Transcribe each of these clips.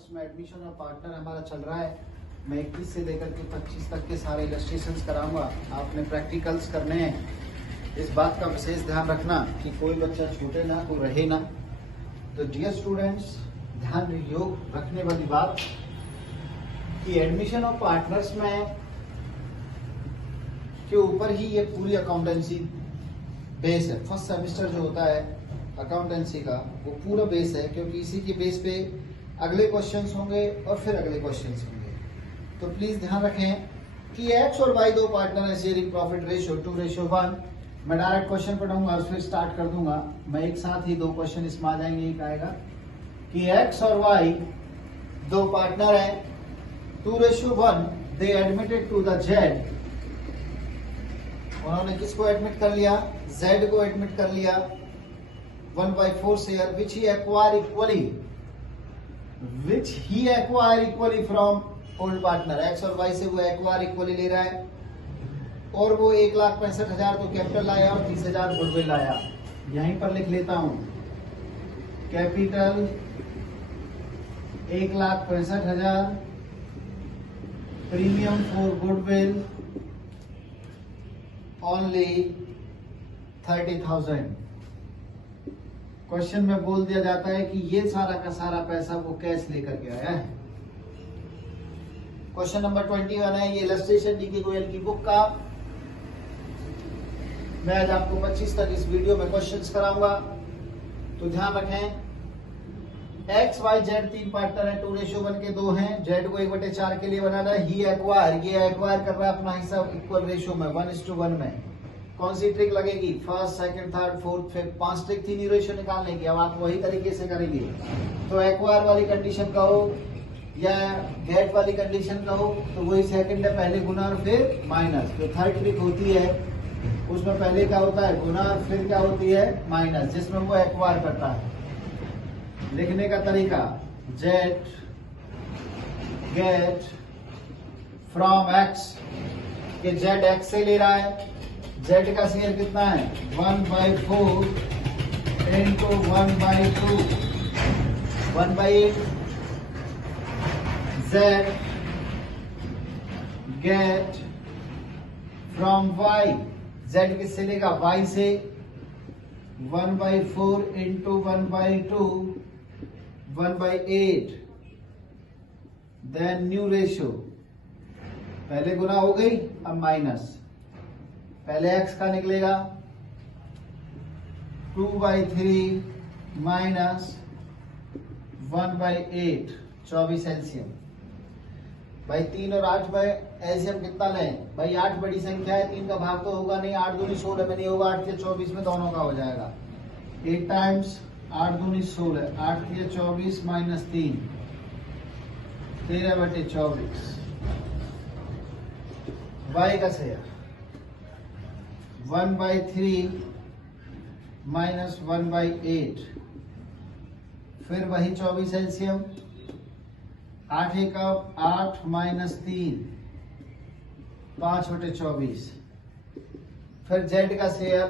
Course में admission और partner हमारा चल रहा है। मैं 21 से लेकर के 25 तक के सारे इलस्ट्रेशंस कराऊंगा। आपने प्रैक्टिकल्स करने हैं। इस बात का विशेष ध्यान रखना कि कोई बच्चा छूटे ना, कोई रहे ना। तो डियर स्टूडेंट्स, ध्यान योग रखने वाली बात कि एडमिशन और पार्टनर्स में के ऊपर ही ये पूरी अकाउंटेंसी बेस है। फर्स्ट सेमेस्टर जो होता है अकाउंटेंसी का वो पूरा बेस है, क्योंकि इसी के बेस पे अगले क्वेश्चंस होंगे और फिर अगले क्वेश्चंस होंगे। तो प्लीज ध्यान रखें कि एक्स और वाई दो पार्टनर है, शेयरिंग प्रॉफिट रेशियो 2:1। मैं डायरेक्ट क्वेश्चन पढ़ूंगा और फिर स्टार्ट कर दूंगा। मैं एक साथ ही दो क्वेश्चन इसमें आ जाएंगे। एक आएगा कि एक्स और वाई दो पार्टनर है, 2:1। दे एडमिटेड टू द जेड। उन्होंने किसको एडमिट कर लिया? जेड को एडमिट कर लिया 1/4 share which he acquire equally from old partner. X और वाई से वो एक्वायर इक्वली ले रहा है और वो 1,65,000 तो कैपिटल लाया और 30,000 गुडविल लाया। यहीं पर लिख लेता हूं, capital 1,65,000, premium for goodwill only 30,000। Question में बोल दिया जाता है कि ये सारा का सारा पैसा वो कैश लेकर के आया है। क्वेश्चन नंबर 21 है, ये इलस्ट्रेशन डीके गोयल की बुक का। मैं आज आपको 25 तक इस वीडियो में क्वेश्चंस कराऊंगा। तो ध्यान रखें, एक्स वाई जेड तीन पार्टनर है, 2:1 के दो हैं। जेड को 1/4 के लिए बनाना है। ये एक्वायर कर रहा है अपना हिस्सा इक्वल रेशियो में 1:1 में। कौन सी ट्रिक लगेगी? First, second, third, fourth, fifth, 5 trick थी न्यू रेशियो निकालने की। अब आप वही तरीके से करेंगे। तो एक्वायर वाली कंडीशन कहो या गेट वाली कंडीशन कहो तो वही सेकंड है, पहले गुना और फिर माइनस। जो थर्ड ट्रिक होती है उसमें पहले क्या होता है? गुना और फिर क्या होती है? माइनस, जिसमें वो एक्वायर करता है। लिखने का तरीका, जेड गेट फ्रॉम एक्स, के जेड एक्स से ले रहा है। जेड का शेयर कितना है? 1/4 into 1/2 1/8। Z get from Y, Z किससे लेगा? वाई से। 1/4 इंटू 1/2 1/8। देन न्यू रेशियो, पहले गुना हो गई, अब माइनस। पहले एक्स का निकलेगा 2/3 माइनस 1/8, 24 एलसीएम। भाई 3 और 8 में एलसीएम कितना लें? भाई 8 बड़ी संख्या है, 3 का भाग तो होगा नहीं। 8 दूनी 16 में नहीं होगा, 8 के 24 में दोनों का हो जाएगा। 8 टाइम्स 8 दूनी 16, 8 के 24 माइनस 3, 13/24। वाई का शेयर 1/3 माइनस 1/8, फिर वही 24 एलसीएम। 8 का 8 माइनस 3, 5/24। फिर जेड का शेयर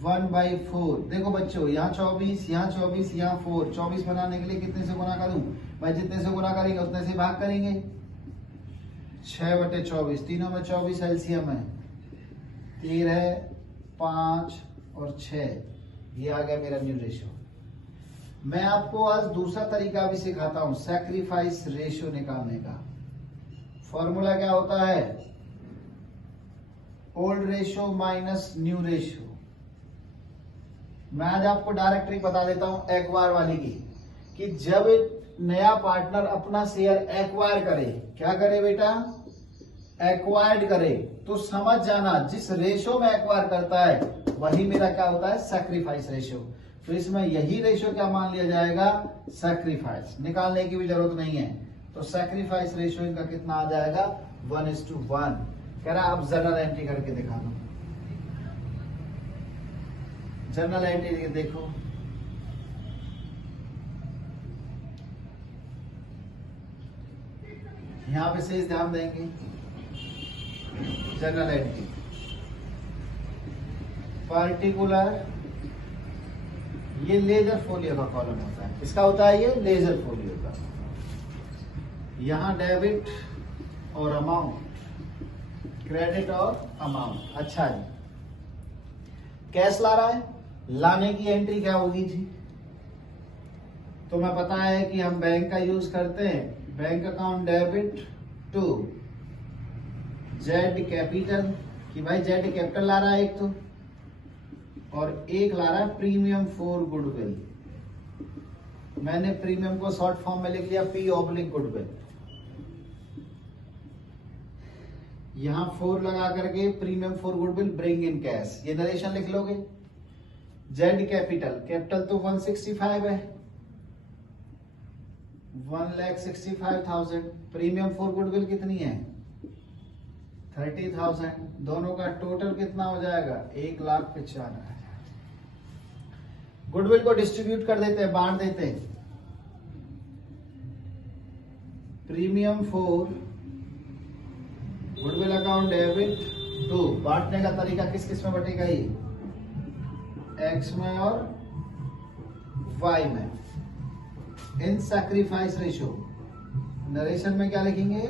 1/4। देखो बच्चों, यहाँ 24, यहाँ 24, यहाँ 4। 24 बनाने के लिए कितने से गुना करूं? भाई जितने से गुना करेंगे उतने से भाग करेंगे। 6/24, तीनों में 24 एलसीएम है। 13, 5 और 6, ये आ गया मेरा न्यू रेशियो। मैं आपको आज दूसरा तरीका भी सिखाता हूं, सैक्रिफाइस रेशियो निकालने का। फॉर्मूला क्या होता है? Old ratio minus new ratio. मैं आज आपको डायरेक्ट ट्रिक बता देता हूं एक्वायर वाली की, कि जब नया पार्टनर अपना शेयर एक्वायर करे, क्या करे बेटा? एक्वायर्ड करे, तो समझ जाना जिस रेशियो में एक्वायर करता है वही मेरा क्या होता है? Sacrifice ratio. तो इसमें यही रेशियो क्या मान लिया जाएगा? सैक्रिफाइस। निकालने की भी जरूरत नहीं है। तो सैक्रिफाइस रेशियो इनका कितना आ जाएगा? 1:1। कह रहा आप जर्नल एंट्री करके दिखा दो। जर्नल एंट्री देखो, यहां विशेष ध्यान देंगे। जर्नल एंट्री पार्टिकुलर, ये लेजर फोलियो का कॉलम होता है। किसका होता है? ये लेजर फोलियो का। यहां डेबिट और अमाउंट, क्रेडिट और अमाउंट। अच्छा जी, कैश ला रहा है, लाने की एंट्री क्या होगी जी? तो मैं पता है कि हम बैंक का यूज करते हैं, bank account debit to Z capital, कि भाई जेड कैपिटल ला रहा है एक तो, और एक ला रहा है प्रीमियम फॉर गुडविल। मैंने प्रीमियम को शॉर्ट फॉर्म में लिख लिया P/ गुडविल। यहां 4 लगा करके premium for goodwill bring in cash, ये नरेशन लिख लोगे। जेड कैपिटल, कैपिटल तो 165 है, 1,65,000। प्रीमियम फॉर गुडविल कितनी है? 30,000। दोनों का टोटल कितना हो जाएगा? 1,95,000। गुडविल को डिस्ट्रीब्यूट कर देते हैं, बांट देते हैं। Premium for goodwill account debit to, बांटने का तरीका किस किस में बटेगा? ये एक्स में और वाई में, इन सैक्रिफाइस रेशो। नरेशन में क्या लिखेंगे?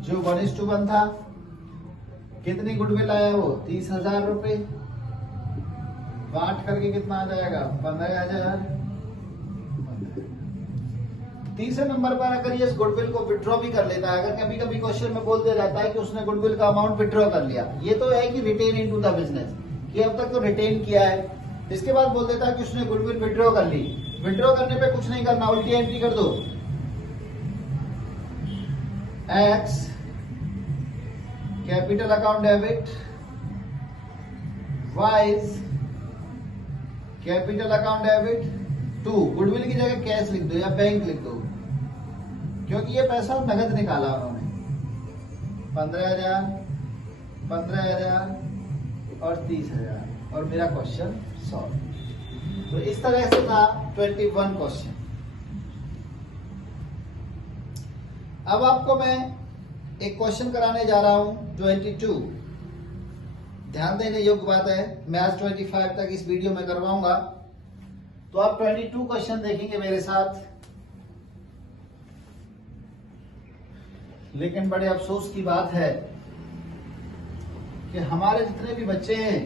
जो 1:1 था, कितनी गुडविल आया वो? 30,000 रुपए। बांट करके कितना आ जाएगा? 15,000। तीसरे नंबर पर अगर ये इस गुडविल को विड्रॉ भी कर लेता है, अगर कभी कभी क्वेश्चन में बोल दिया जाता है कि उसने गुडविल का अमाउंट विड्रॉ कर लिया, ये तो है कि रिटेन इनटू द बिजनेस, कि अब तक तो रिटेन किया है। इसके बाद बोल देता है कि उसने गुडविल विड्रॉ कर ली। विड्रॉ करने पे कुछ नहीं करना, उल्टी एंट्री कर दो। X capital account debit, Y's capital account debit to, goodwill की जगह कैश लिख दो या बैंक लिख दो, क्योंकि ये पैसा नगद निकाला उन्होंने। 15,000, 15,000 और 30,000, और मेरा क्वेश्चन सॉल्व। तो इस तरह से था 21 क्वेश्चन। अब आपको मैं एक क्वेश्चन कराने जा रहा हूं 22। ध्यान देने योग्य बात है, मैं आज 25 तक इस वीडियो में करवाऊंगा, तो आप 22 क्वेश्चन देखेंगे मेरे साथ। लेकिन बड़े अफसोस की बात है कि हमारे जितने भी बच्चे हैं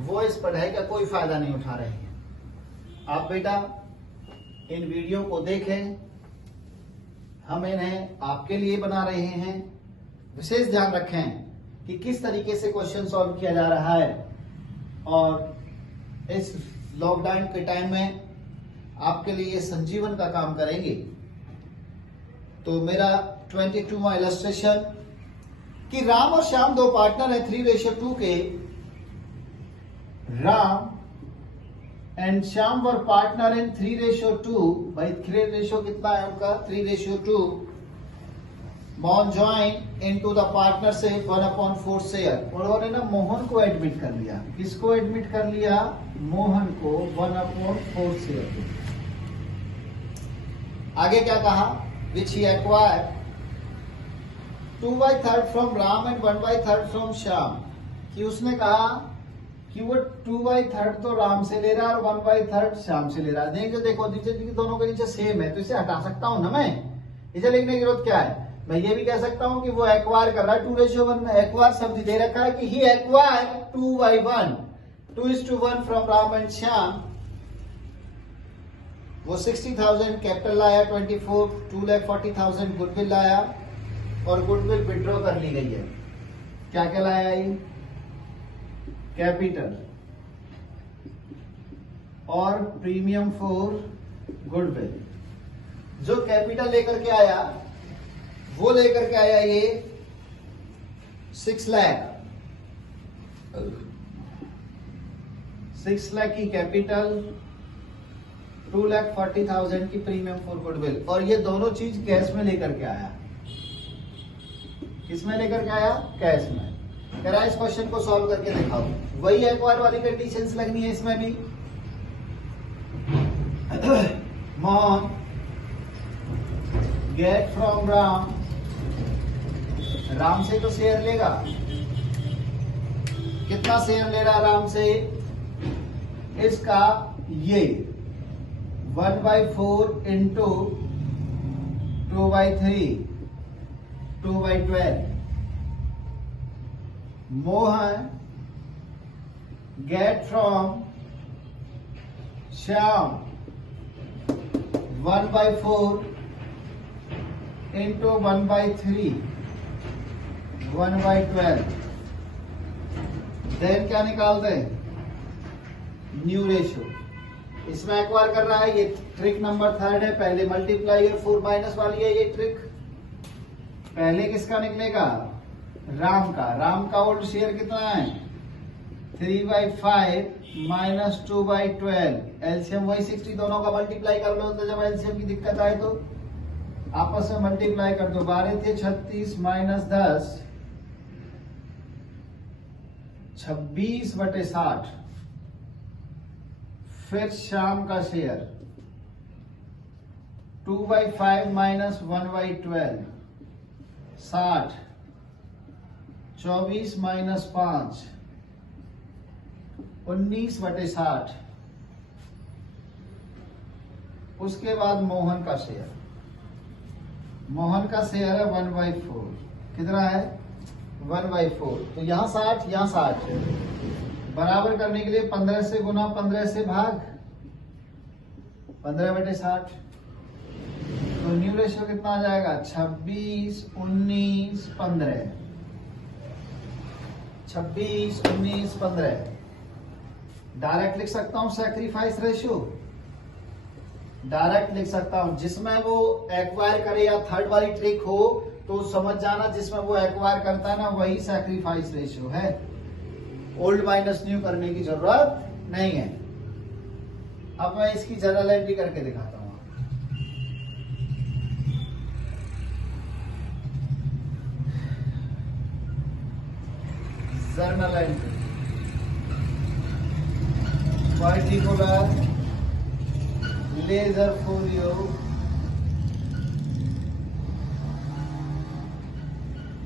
वो इस पढ़ाई का कोई फायदा नहीं उठा रहे हैं। आप बेटा इन वीडियो को देखें, हम इन्हें आपके लिए बना रहे हैं। विशेष ध्यान रखें कि किस तरीके से क्वेश्चन सॉल्व किया जा रहा है, और इस लॉकडाउन के टाइम में आपके लिए संजीवन का काम करेंगे। तो मेरा 22वां इलस्ट्रेशन कि राम और श्याम दो पार्टनर है 3:2 के। Ram and Shyam were partner in 3:2। भाई 3 रेशो कितना है उनका? 3:2। Mohan join into the partnership 1/4 share. उन्होंने ना मोहन को एडमिट कर लिया। किसको एडमिट कर लिया? मोहन को 1/4 शेयर। आगे क्या कहा? Which he acquire 2/3 from Ram and 1/3 from Shyam. कि उसने कहा कि वो 2/3 तो राम से ले रहा है और 1/3 श्याम से ले रहा है। नहीं, जो देखो नीचे दोनों के नीचे सेम है, तो इसे हटा सकता हूं ना मैं। इसे लिखने की जरूरत क्या है? मैं ये भी कह सकता हूं कि वो एक्वायर कर रहा है 2:1 में। एक्वायर शब्द दे रखा है कि he acquire 2/1, 2:1 from Ram and Shyam. वो 60,000 कैपिटल लाया, 2,40,000 गुडविल लाया, और गुडविल विड्रॉ कर ली गई है। क्या क्या लाया? ये कैपिटल और प्रीमियम फॉर गुडविल। जो कैपिटल लेकर के आया वो लेकर के आया ये 6 लाख। 6 लाख की कैपिटल, 2,40,000 की प्रीमियम फॉर गुडविल, और ये दोनों चीज कैश में लेकर के आया। किस में लेकर के आया? कैश में। कह रहा है इस क्वेश्चन को सॉल्व करके दिखाओ। वही एक्वायर वाली कंडीशंस लगनी है इसमें भी। मोहन गेट फ्रॉम राम, राम से तो शेयर लेगा। कितना शेयर ले रहा राम से? इसका ये 1/4 into 2/3 2/12. Mohan get from Shyam 1/4 into 1/3 1/12. Then क्या निकालते हैं? New ratio. इसमें एक्वायर कर रहा है. ये ट्रिक नंबर 3 है. पहले मल्टीप्लाई है 4 माइनस वाली है ये ट्रिक. पहले किसका निकलेगा? राम का. राम का ओल्ड शेयर कितना है? 3/5 माइनस 2/12. एलसीएम वही 60. दोनों का मल्टीप्लाई कर लो. तो जब एलसीएम की दिक्कत आए तो आपस में मल्टीप्लाई कर दो. 12 थे 36 माइनस 10 26/60. फिर शाम का शेयर 2/5 माइनस 1/12 60. 24 माइनस 5 19/60. उसके बाद मोहन का शेयर. मोहन का शेयर है 1/4. कितना है? 1/4. तो यहां 60 यहां 60 बराबर करने के लिए 15 से गुना 15 से भाग 15/60. तो न्यू रेशियो कितना आ जाएगा? 26 19 15. 26 19 15. डायरेक्ट लिख सकता हूं सैक्रिफाइस रेशियो. डायरेक्ट लिख सकता हूं. जिसमें वो एक्वायर करे या थर्ड वाली ट्रिक हो तो समझ जाना. जिसमें वो एक्वायर करता है ना वही सैक्रिफाइस रेशियो है. ओल्ड माइनस न्यू करने की जरूरत नहीं है. अब मैं इसकी जनरल एंट्री करके दिखाता हूं. Journal entry particular ledger folio.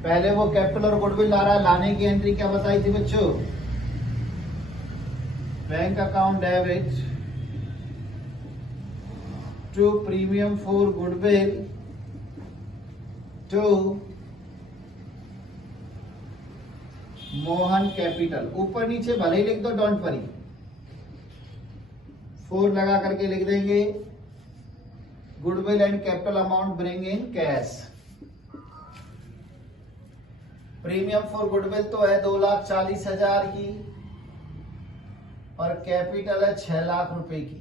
पहले वो कैपिटल और गुडविल ला रहा है. लाने की एंट्री क्या बताई थी बच्चों? Bank account debit to premium for goodwill to Mohan capital. ऊपर नीचे भले ही लिख दो, डोंट वरी. 4 लगा करके लिख देंगे. Goodwill and capital amount bring in cash. Premium for goodwill तो है 2,40,000 की और कैपिटल है 6 लाख रुपए की.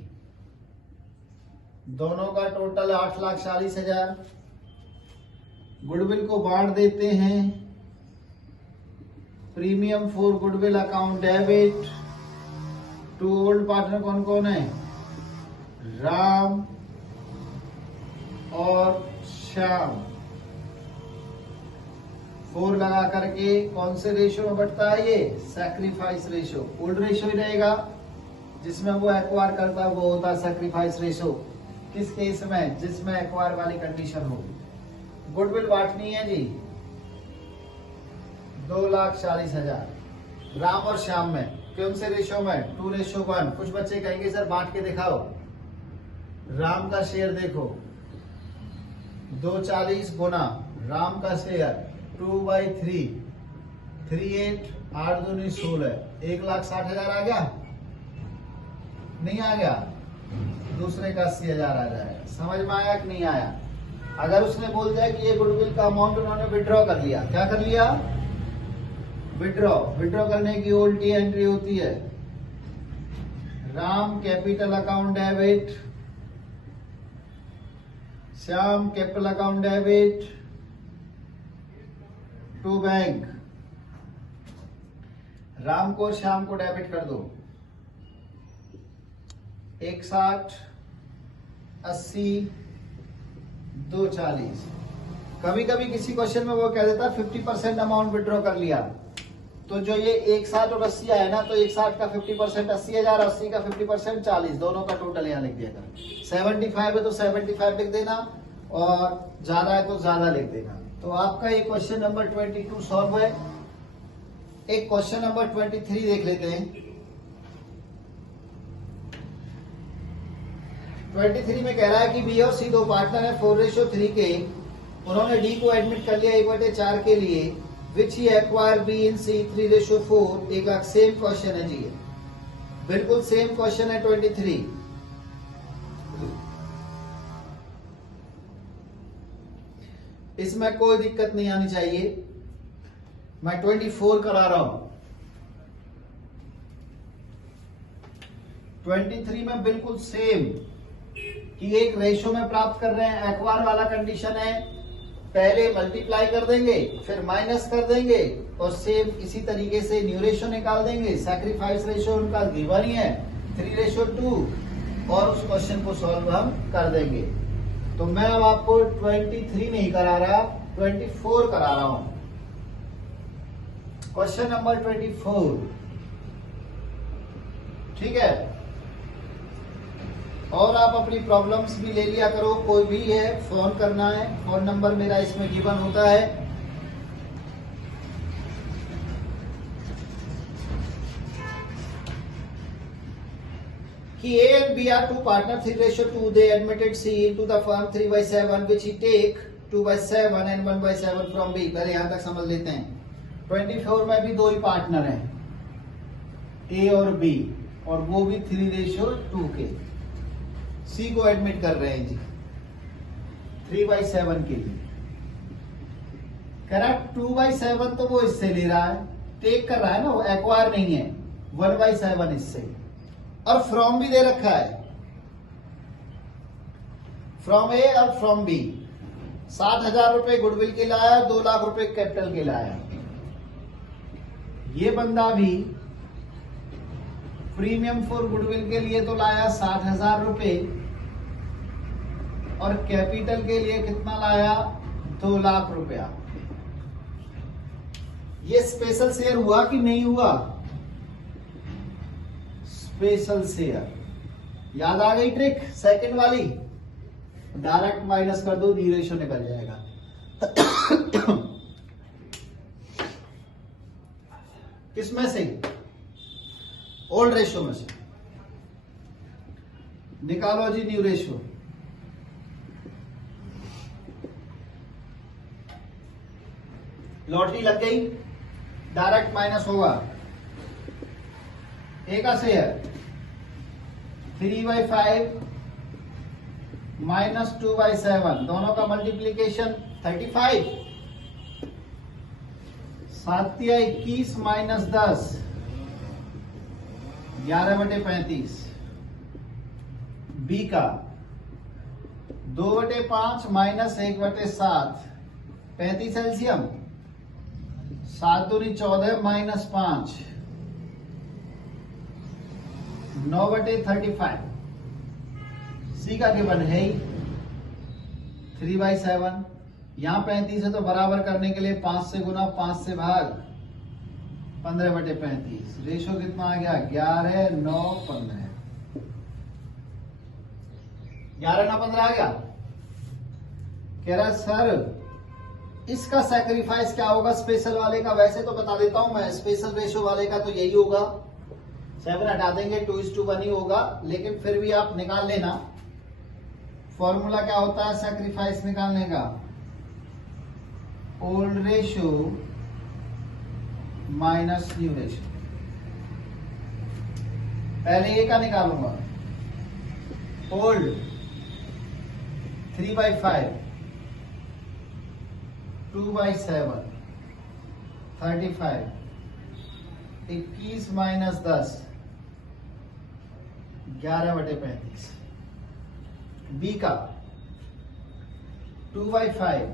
दोनों का टोटल 8,40,000. गुडविल को बांट देते हैं. Premium for goodwill account debit to old partner कौन कौन है? राम और श्याम. 4 लगा करके कौन से रेशियो में बढ़ता है? ये सैक्रिफाइस रेशियो. ओल्ड रेशियो ही रहेगा. जिसमें वो एक्वायर करता है वो होता है सैक्रिफाइस रेशियो. किस केस में? जिसमें एक्वायर वाली कंडीशन हो. गुडविल बांटनी है जी 2,40,000 राम और श्याम में. कौन से रेशियो में? 2:1. कुछ बच्चे कहेंगे सर बांट के दिखाओ. राम का शेयर देखो 240 गुना राम का शेयर 2/3 38 8 दूनी 16 1,60,000 आ गया. नहीं आ गया? दूसरे का 80,000 आ जाएगा. समझ में आया कि नहीं आया? अगर उसने बोल दिया कि ये गुडविल का अमाउंट उन्होंने विड्रॉ कर लिया. क्या कर लिया? विड्रॉ करने की उल्टी एंट्री होती है Ram capital account debit, Shyam capital account debit to bank. Ram को श्याम को डेबिट कर दो. 61 80 240. कभी कभी किसी क्वेश्चन में वो कह देता है 50% अमाउंट विड्रॉ कर लिया. तो जो ये 61 और 80 आया ना, तो 61 का 50% 80,000, 80 का 50% 40. दोनों का टोटल यहाँ लिख दिया कर. 75 है तो 75 लिख देना और ज्यादा है तो ज्यादा लिख देना. तो आपका ये क्वेश्चन नंबर 22 सॉल्व है. एक क्वेश्चन नंबर 23 देख लेते हैं. 23 में कह रहा है कि बी और सी दो पार्टनर है 4:3 के, उन्होंने डी को एडमिट कर लिया 1/4 के लिए, विच ही एक्वायर बी इन सी 3:4। एक सेम क्वेश्चन है जी, बिल्कुल सेम क्वेश्चन है 23। इसमें कोई दिक्कत नहीं आनी चाहिए। मैं 24 करा रहा हूं। 23 में बिल्कुल सेम कि एक रेशो में प्राप्त कर रहे हैं, एक्वायर वाला कंडीशन है, पहले मल्टीप्लाई कर देंगे फिर माइनस कर देंगे और सेम इसी तरीके से न्यू रेशो निकाल देंगे। सैक्रिफाइस रेशो उनका गिवन ही है 3:2 और उस क्वेश्चन को सॉल्व हम कर देंगे। तो मैं अब आपको 23 नहीं करा रहा, 24 करा रहा हूं। क्वेश्चन नंबर 24, ठीक है। और आप अपनी प्रॉब्लम्स भी ले लिया करो, कोई भी है फोन करना है, फोन नंबर मेरा इसमें गिवन होता है। कि A and B are two partner 3:2. They admitted C into the firm 3/7, which he take 2/7 and 1/7 from B. पहले यहां तक समझ लेते हैं। 24 में भी दो ही पार्टनर हैं, A और B, और वो भी 3:2 के। C को एडमिट कर रहे हैं जी 3/7 के लिए। करेक्ट 2/7 तो वो इससे ले रहा है, टेक कर रहा है ना, वो एक्वायर नहीं है। 1/7 इससे, और फ्रॉम भी दे रखा है, फ्रॉम ए और फ्रॉम बी। 60,000 रुपए गुडविल के लाया, 2 लाख रुपए कैपिटल के लाया। ये बंदा भी प्रीमियम फॉर गुडविल के लिए तो लाया 60,000 रुपए, और कैपिटल के लिए कितना लाया 2 लाख रुपया। ये स्पेशल शेयर हुआ कि नहीं हुआ? Special share. याद आ गई ट्रिक सेकंड वाली? डायरेक्ट माइनस कर दो, डी रेशो निकल जाएगा। किसमें से? ओल्ड रेशो में से निकालो जी न्यू रेशो। लॉटरी लग गई, डायरेक्ट माइनस होगा। ए का शेयर 3/5 माइनस 2/7, दोनों का मल्टीप्लीकेशन 35। 7×21 माइनस 10, 11/35। बी का 2/5 माइनस 1/7, 35 एलसीएम। 7 दूनी 14 माइनस 5, 9/35। सी का गिवन है ही 3/7। यहां 35 है तो बराबर करने के लिए 5 से गुना, 5 से भाग, 15/35। रेशो कितना आ गया 11, 9, 15। 11, 9, 15 आ गया। कह रहा सर इसका सैक्रिफाइस क्या होगा स्पेशल वाले का? वैसे तो बता देता हूं मैं, स्पेशल रेशो वाले का तो यही होगा, 7 हटा देंगे 2:1 ही होगा, लेकिन फिर भी आप निकाल लेना। फॉर्मूला क्या होता है सैक्रिफाइस निकालने का? Old ratio minus new ratio. पहले ए का निकालूंगा, ओल्ड 3/5, 2/7, 35, 21 माइनस 10, 11/35। बी का 2/5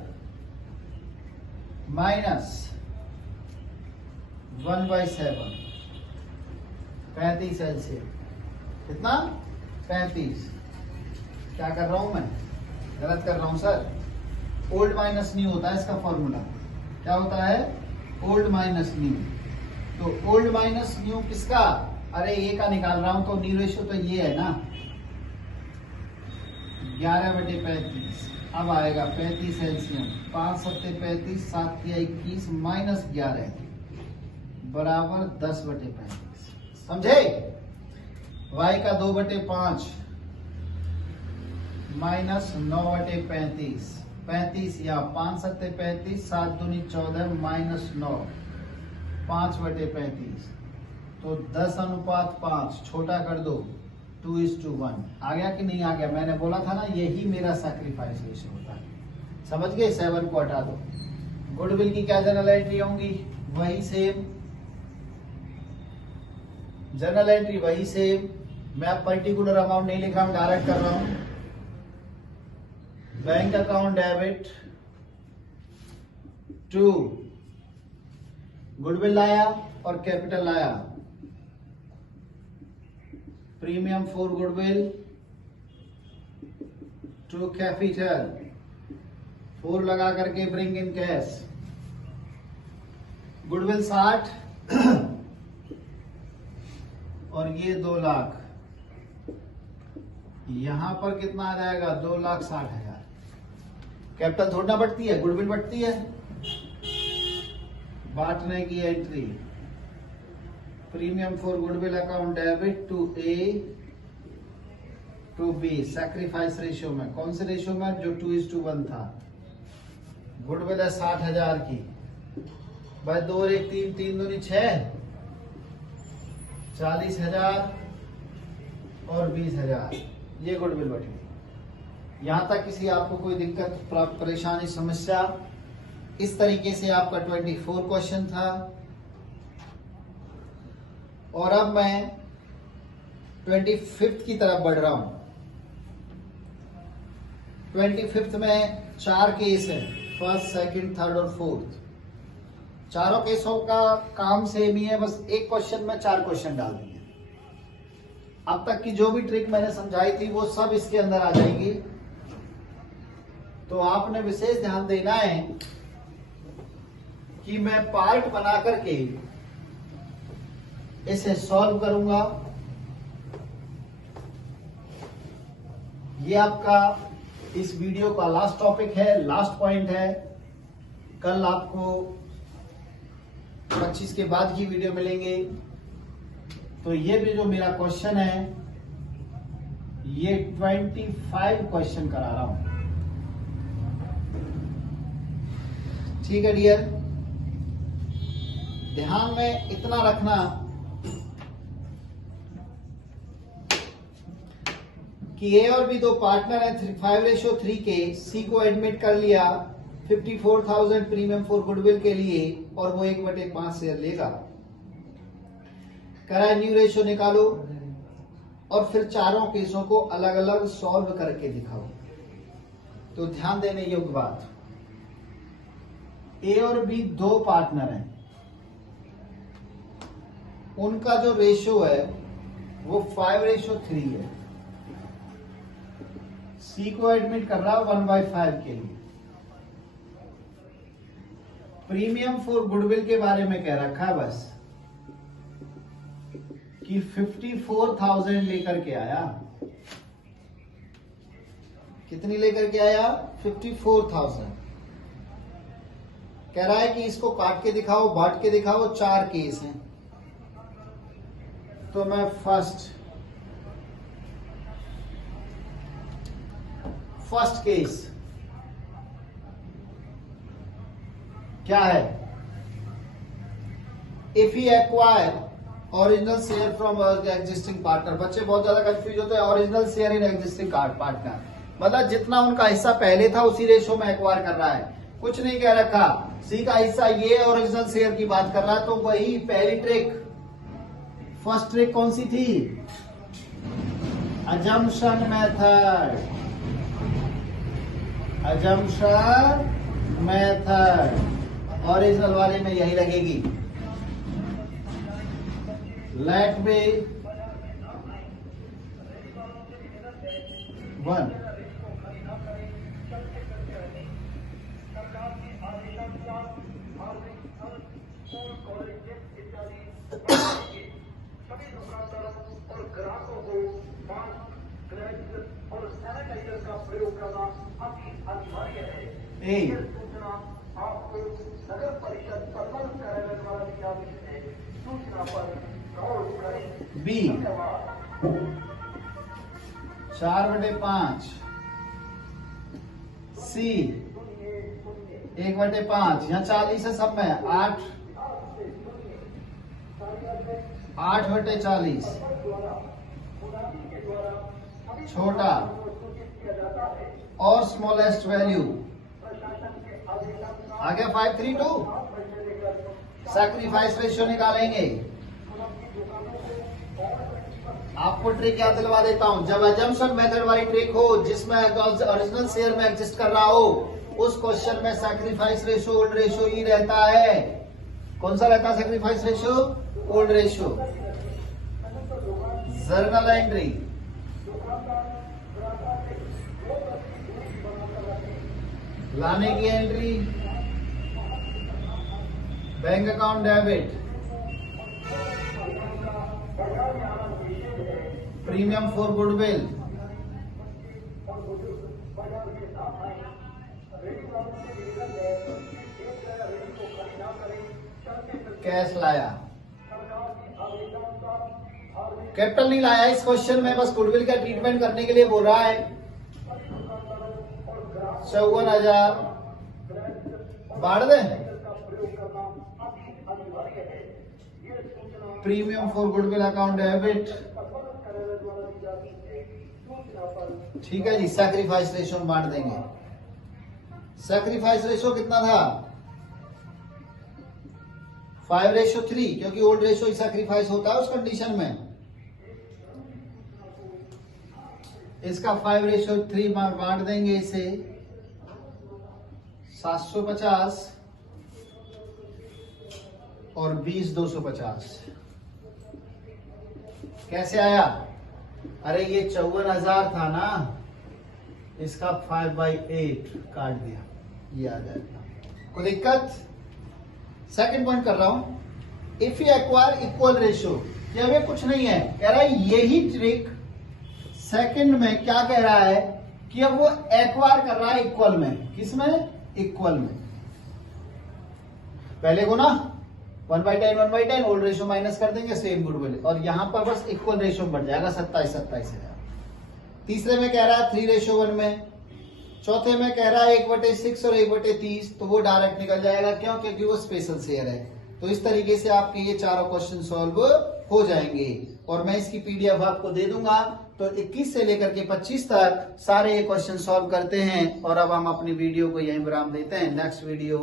माइनस 1/7, 35 एलसीएम। कितना? 35। क्या कर रहा हूं मैं? गलत कर रहा हूं सर। ओल्ड माइनस न्यू होता है इसका फॉर्मूला। क्या होता है? Old minus new. तो ओल्ड माइनस न्यू किसका? अरे ये का निकाल रहा हूं तो न्यू रेशो तो ये है ना, 11/35। अब आएगा 35 एलसीएम, 5 7 35, 7 21 माइनस 11 बराबर 10/35। समझे? y का 2/5 माइनस 9/35, 35 या 5 सत्ते 35, 7 दूनी 14 माइनस 9, 5/35। तो 10:5 छोटा कर दो, 2:1। आ गया कि नहीं आ गया? मैंने बोला था ना यही मेरा सैक्रिफाइस रेशियो होता है। समझ गए? 7 को हटा दो। गुडविल की क्या जनरल एंट्री होंगी? वही सेम, जनरल एंट्री वही सेम। मैं अब पर्टिकुलर अमाउंट नहीं लिख रहा हूं, डायरेक्ट कर रहा हूं। Bank account debit to goodwill लाया और कैपिटल लाया, premium for goodwill to capital, 4 लगा करके ब्रिंग इन कैश। गुडविल 60 और ये 2 लाख। यहां पर कितना आ जाएगा? 2,60,000। कैपिटल थोड़ा बढ़ती है, गुडविल बढ़ती है। बांटने की entry, premium for goodwill account debit to A to B, sacrifice ratio में। कौन से रेशियो में? जो 2:1 था। गुडविल है 60,000 की, भाई 2 और 1 3, 3 दूनी 6, 40,000 और 20,000। ये गुडविल बढ़ी। यहां तक किसी आपको कोई दिक्कत, परेशानी, समस्या? इस तरीके से आपका 24 क्वेश्चन था। और अब मैं 25 की तरफ बढ़ रहा हूं। 25 में 4 केस है, फर्स्ट, सेकंड, थर्ड और फोर्थ। चारों केसों का काम सेम ही है, बस एक क्वेश्चन में 4 क्वेश्चन डाल दिए। अब तक की जो भी ट्रिक मैंने समझाई थी वो सब इसके अंदर आ जाएगी। तो आपने विशेष ध्यान देना है कि मैं पार्ट बना करके इसे सॉल्व करूंगा। ये आपका इस वीडियो का लास्ट टॉपिक है, लास्ट पॉइंट है। कल आपको 25 के बाद की वीडियो मिलेंगे। तो ये भी जो मेरा क्वेश्चन है, ये 25 क्वेश्चन करा रहा हूं। ठीक है डियर, ध्यान में इतना रखना कि ए और बी 2 पार्टनर है, 5:3 के। सी को एडमिट कर लिया 54,000 प्रीमियम फॉर गुडविल के लिए, और वो 1/5 शेयर लेगा। करा न्यू रेशियो निकालो और फिर चारों केसों को अलग अलग सॉल्व करके दिखाओ। तो ध्यान देने योग्य बात, ए और बी 2 पार्टनर हैं, उनका जो रेशियो है वो 5:3 है। सी को एडमिट कर रहा 1/5 के लिए। प्रीमियम फॉर गुडविल के बारे में कह रखा है बस कि 54,000 लेकर के आया। कितनी लेकर के आया? 54,000। कह रहा है कि इसको काट के दिखाओ, बांट के दिखाओ। 4 केस हैं, तो मैं फर्स्ट केस क्या है? If he acquire original share from existing partner. बच्चे बहुत ज्यादा कंफ्यूज होते हैं। Original share in existing partner मतलब जितना उनका हिस्सा पहले था उसी रेशो में एक्वायर कर रहा है, कुछ नहीं कह रखा। सी का हिस्सा ये ओरिजिनल शेयर की बात कर रहा है, तो वही पहली ट्रिक, फर्स्ट ट्रिक कौन सी थी? Assumption method. Assumption method original वाले में यही लगेगी। Late B 1। बी 4/5 सी 1/5, यहाँ 40 है सब में, 8/40 छोटा और स्मॉलेस्ट वैल्यू आ गया 532। सैक्रिफाइस रेशियो निकालेंगे। आपको ट्रिक याद दिलवा देता हूं, जब अजम्पशन मेथड वाली ट्रिक हो जिसमें ओरिजिनल शेयर में एग्जिस्ट कर रहा हो, उस क्वेश्चन में सैक्रिफाइस रेशियो ओल्ड रेशियो ही रहता है। कौन सा रहता है sacrifice ratio? Old ratio. Journal entry, लाने की entry, bank account debit, premium for goodwill, cash लाया, कैपिटल नहीं लाया इस क्वेश्चन में, बस गुडविल का ट्रीटमेंट करने के लिए बोल रहा है। 54,000 बाढ़ दे, premium for goodwill account debit, ठीक है जी। सैक्रिफाइस रेशियो बांट देंगे। सैक्रिफाइस रेशियो कितना था? 5:3, क्योंकि ओल्ड रेशियो ही सैक्रिफाइस होता है उस कंडीशन में। इसका 5:3 बांट देंगे इसे 750 और 20,250। कैसे आया? अरे ये 54,000 था ना, इसका 5/8 काट दिया, ये आ जाएगा। कोई दिक्कत? सेकंड पॉइंट कर रहा हूं, if you acquire equal ratio, ये कुछ नहीं है, कह रहा है यही ट्रिक सेकंड में क्या कह रहा है कि अब वो एक्वायर कर रहा है इक्वल में। किसमें? इक्वल में। पहले को ना 1/10 ओल्ड रेशियो माइनस कर देंगे, सेम गुडविल, और यहां पर बस इक्वल रेशियो बढ़ जाएगा 27,000। तीसरे में कह रहा है 3:1 में, चौथे में कह रहा है 1/6 और 1/30, तो वो डायरेक्ट निकल जाएगा। क्यों? क्योंकि वो स्पेशल शेयर है। तो इस तरीके से आपके ये चारों क्वेश्चन सॉल्व हो जाएंगे, और मैं इसकी पीडीएफ आपको दे दूंगा। तो 21 से लेकर के 25 तक सारे ये क्वेश्चन सॉल्व करते हैं, और अब हम अपनी वीडियो को यहीं विराम देते हैं। नेक्स्ट वीडियो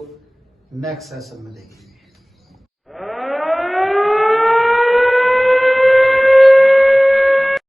नेक्स्ट सेशन में देखेंगे।